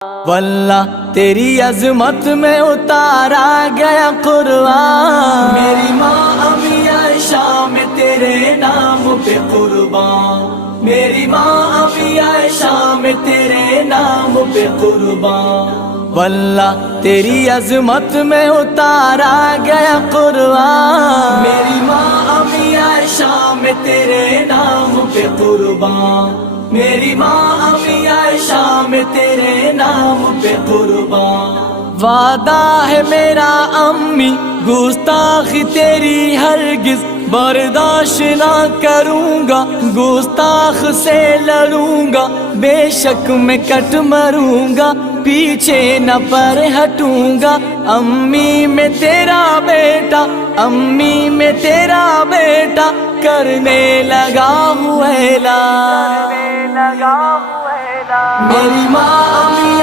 واللہ تیری عظمت میں اتارا گیا قرآن، میری ماں امی عائشہ میں تیرے نام پہ قربان، میری ماں امی عائشہ میں تیرے نام پہ قربان، واللہ تیری عظمت میں اتارا گیا قرآن، میری ماں امی عائشہ میں تیرے نام پہ قربان، میری ماں امی عائشہ میں تیرے نام پہ قربان۔ وعدہ ہے میرا امی گستاخی تیری ہرگز برداشت نہ کروں گا، گستاخ سے لڑوں گا، بے شک میں کٹ مروں گا، پیچھے نہ پر ہٹوں گا، امی میں تیرا بیٹا، امی میں تیرا بیٹا کرنے لگا ہوں اعلان، میری ماں امی